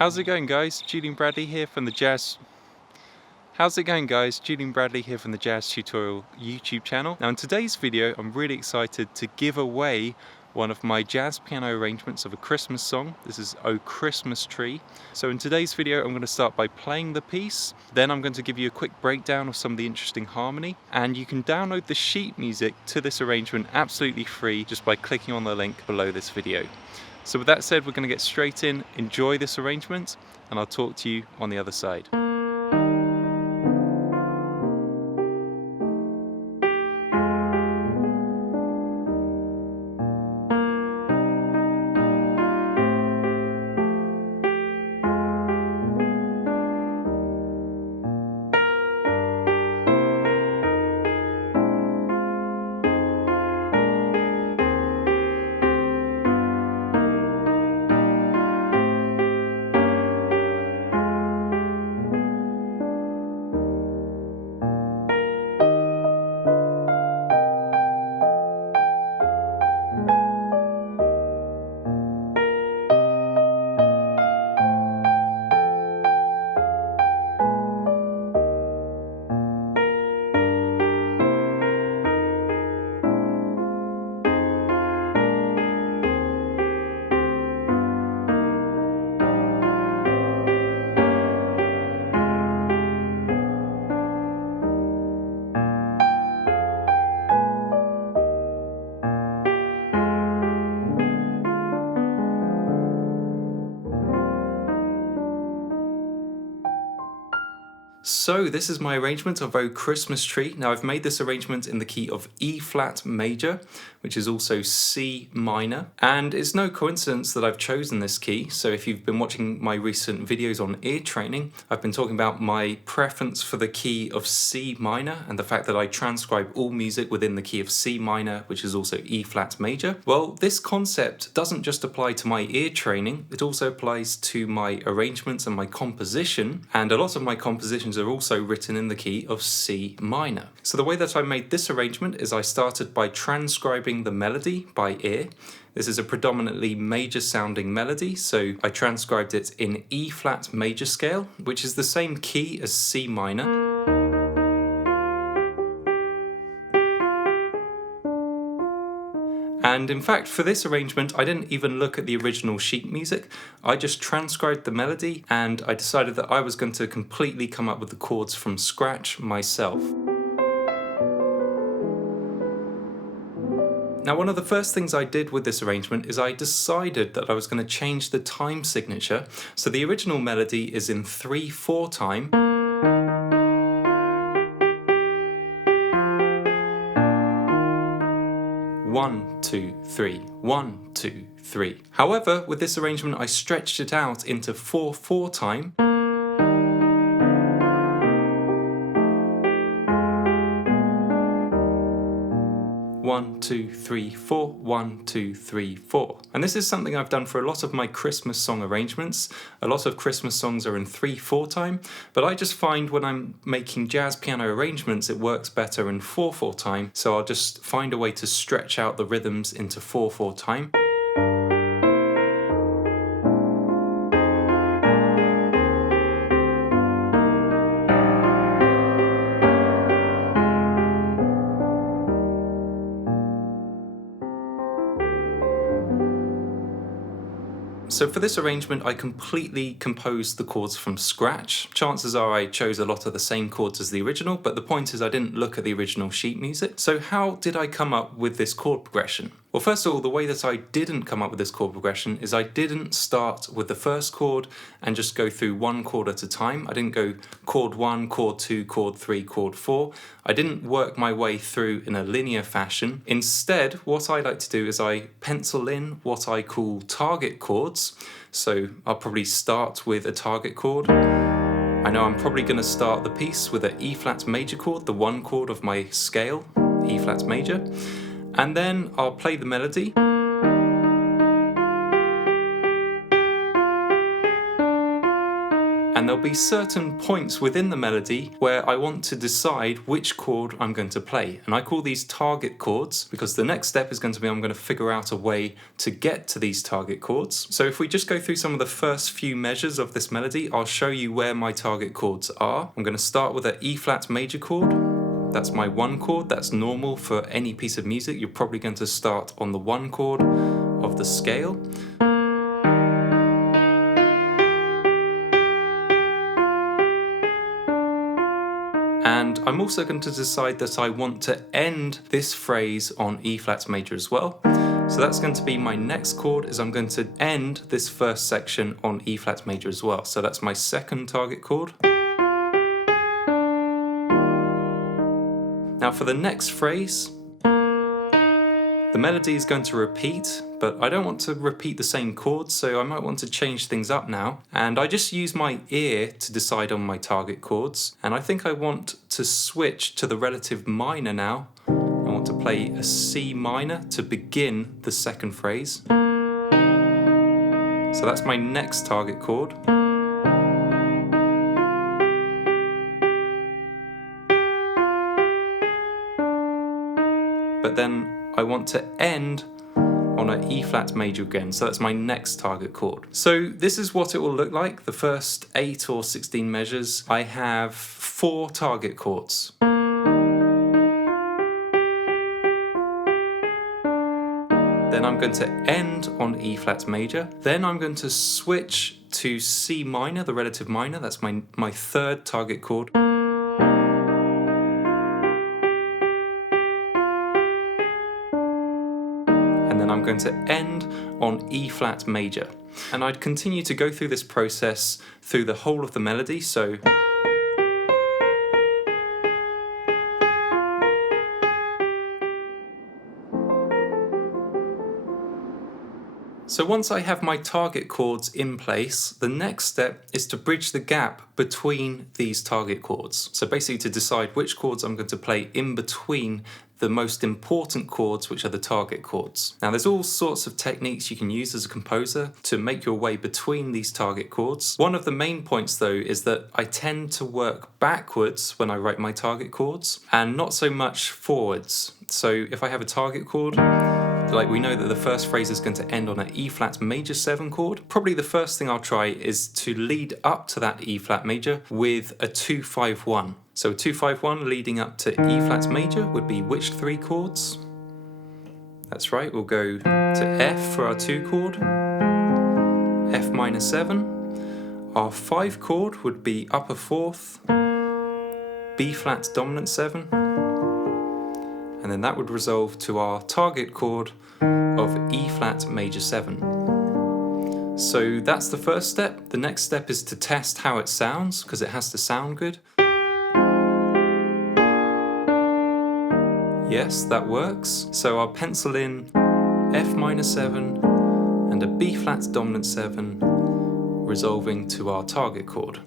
How's it going, guys? Julian Bradley here from the Jazz. How's it going, guys? Julian Bradley here from the Jazz Tutorial YouTube channel. Now in today's video, I'm really excited to give away one of my jazz piano arrangements of a Christmas song. This is "Oh Christmas Tree." So in today's video, I'm going to start by playing the piece. Then I'm going to give you a quick breakdown of some of the interesting harmony. And you can download the sheet music to this arrangement absolutely free just by clicking on the link below this video. So with that said, we're going to get straight in, enjoy this arrangement, and I'll talk to you on the other side. So this is my arrangement of "Oh Christmas Tree." Now I've made this arrangement in the key of E flat major, which is also C minor. And it's no coincidence that I've chosen this key. So if you've been watching my recent videos on ear training, I've been talking about my preference for the key of C minor and the fact that I transcribe all music within the key of C minor, which is also E flat major. Well, this concept doesn't just apply to my ear training, it also applies to my arrangements and my composition. And a lot of my compositions are also written in the key of C minor. So the way that I made this arrangement is I started by transcribing the melody by ear. This is a predominantly major sounding melody, so I transcribed it in E flat major scale, which is the same key as C minor. And in fact, for this arrangement, I didn't even look at the original sheet music. I just transcribed the melody and I decided that I was going to completely come up with the chords from scratch myself. Now, one of the first things I did with this arrangement is I decided that I was going to change the time signature. So the original melody is in 3/4 time. 1, 2, 3, 1, 2, 3. However, with this arrangement, I stretched it out into 4/4 time. One, two, three, four, 1, 2, 3, 4. And this is something I've done for a lot of my Christmas song arrangements. A lot of Christmas songs are in 3/4 time, but I just find when I'm making jazz piano arrangements, it works better in 4/4 time. So I'll just find a way to stretch out the rhythms into 4/4 time. So for this arrangement, I completely composed the chords from scratch. Chances are I chose a lot of the same chords as the original, but the point is I didn't look at the original sheet music. So how did I come up with this chord progression? Well, first of all, the way that I didn't come up with this chord progression is I didn't start with the first chord and just go through one chord at a time. I didn't go chord 1, chord 2, chord 3, chord 4. I didn't work my way through in a linear fashion. Instead, what I like to do is I pencil in what I call target chords. So I'll probably start with a target chord. I know I'm probably going to start the piece with an E flat major chord, the 1 chord of my scale, E flat major. And then I'll play the melody. and there'll be certain points within the melody where I want to decide which chord I'm going to play, and I call these target chords because the next step is going to be I'm going to figure out a way to get to these target chords. So if we just go through some of the first few measures of this melody, I'll show you where my target chords are. I'm going to start with an E flat major chord. That's my 1 chord. That's normal for any piece of music. You're probably going to start on the 1 chord of the scale. And I'm also going to decide that I want to end this phrase on E flat major as well. So that's going to be my next chord, is I'm going to end this first section on E flat major as well. So that's my second target chord. Now for the next phrase, the melody is going to repeat, but I don't want to repeat the same chords, so I might want to change things up now. And I just use my ear to decide on my target chords. And I think I want to switch to the relative minor now. I want to play a C minor to begin the second phrase. So that's my next target chord. But then I want to end on an E flat major again, so that's my next target chord. So this is what it will look like. The first 8 or 16 measures, I have 4 target chords. Then I'm going to end on E flat major. Then I'm going to switch to C minor, the relative minor. That's my third target chord. And then I'm going to end on E flat major. And I'd continue to go through this process through the whole of the melody. So once I have my target chords in place, the next step is to bridge the gap between these target chords. So basically to decide which chords I'm going to play in between the most important chords, which are the target chords. Now there's all sorts of techniques you can use as a composer to make your way between these target chords. One of the main points though is that I tend to work backwards when I write my target chords and not so much forwards. So if I have a target chord, like we know that the first phrase is going to end on an E flat major 7 chord. Probably the first thing I'll try is to lead up to that E flat major with a 2-5-1. So a 2-5-1 leading up to E flat major would be which 3 chords? That's right, we'll go to F for our 2 chord, F minor 7. Our 5 chord would be upper 4th, B flat dominant 7. And then that would resolve to our target chord of E flat major 7. So that's the first step. The next step is to test how it sounds, because it has to sound good. Yes, that works. So I'll pencil in F minor 7 and a B flat dominant 7, resolving to our target chord.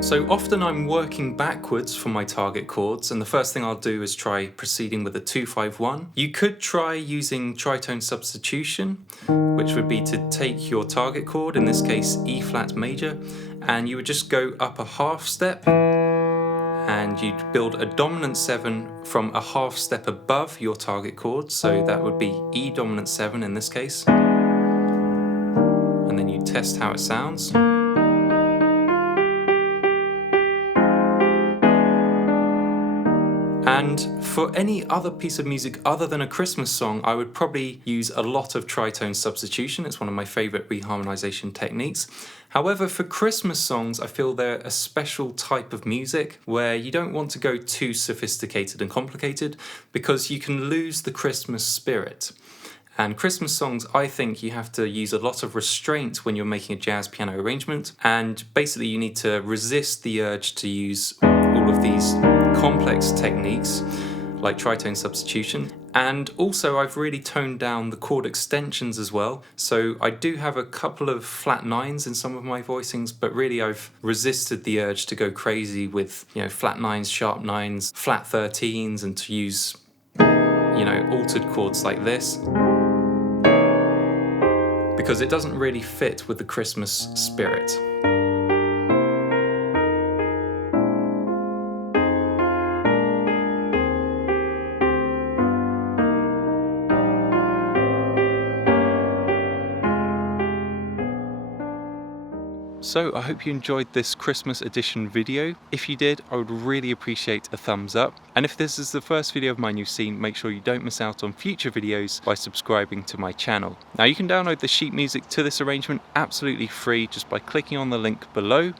So often I'm working backwards for my target chords, and the first thing I'll do is try proceeding with a 2-5-1. You could try using tritone substitution, which would be to take your target chord, in this case E flat major, and you would just go up a half step and you'd build a dominant 7 from a half step above your target chord, so that would be E dominant 7 in this case. And then you test how it sounds. And for any other piece of music other than a Christmas song, I would probably use a lot of tritone substitution. It's one of my favourite reharmonization techniques. However, for Christmas songs, I feel they're a special type of music where you don't want to go too sophisticated and complicated because you can lose the Christmas spirit. And Christmas songs, I think you have to use a lot of restraint when you're making a jazz piano arrangement, and basically you need to resist the urge to use all of these complex techniques like tritone substitution. And also I've really toned down the chord extensions as well. So I do have a couple of flat 9s in some of my voicings, but really I've resisted the urge to go crazy with, flat 9s, sharp 9s, flat 13s, and to use altered chords like this, because it doesn't really fit with the Christmas spirit. So I hope you enjoyed this Christmas edition video. If you did, I would really appreciate a thumbs up. And if this is the first video of mine you've seen, make sure you don't miss out on future videos by subscribing to my channel. Now you can download the sheet music to this arrangement absolutely free just by clicking on the link below.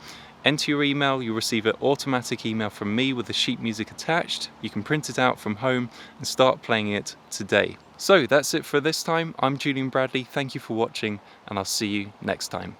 Enter your email, you'll receive an automatic email from me with the sheet music attached. You can print it out from home and start playing it today. So that's it for this time. I'm Julian Bradley, thank you for watching, and I'll see you next time.